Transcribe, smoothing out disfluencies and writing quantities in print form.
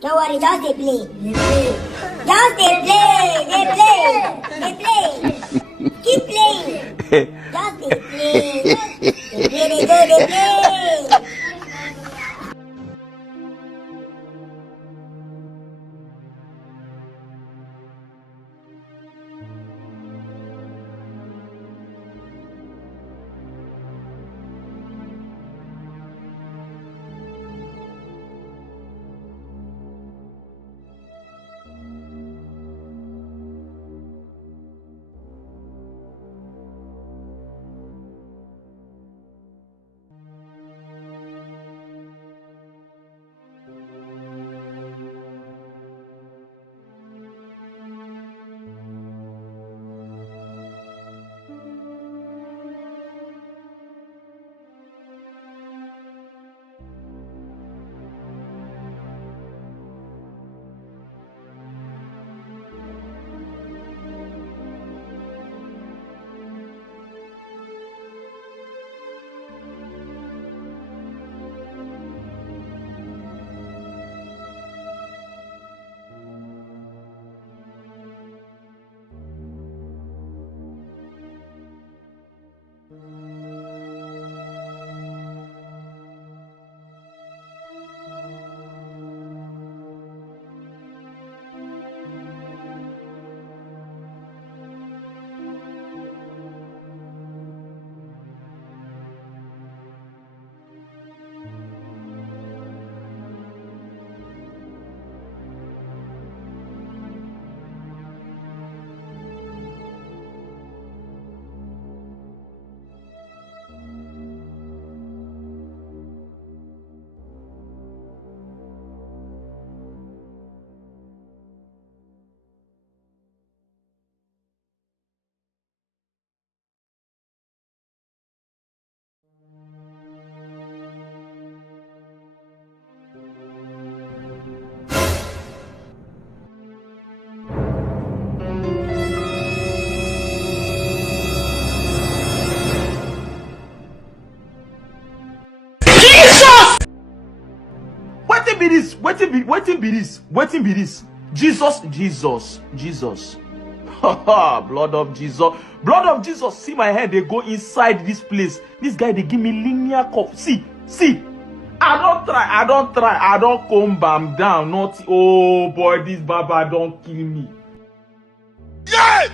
Don't worry, just dey play. Dey play. Just dey play. Dey play. Dey play. Keep playing. Just dey play. Dey play, dey go, dey play. Wetin be this? Jesus. Blood of Jesus. See my head, they go inside this place. This guy, they give me linear cup. See. I don't try. I don't come bam down. Not, oh boy, this baba don't kill me. Yeah!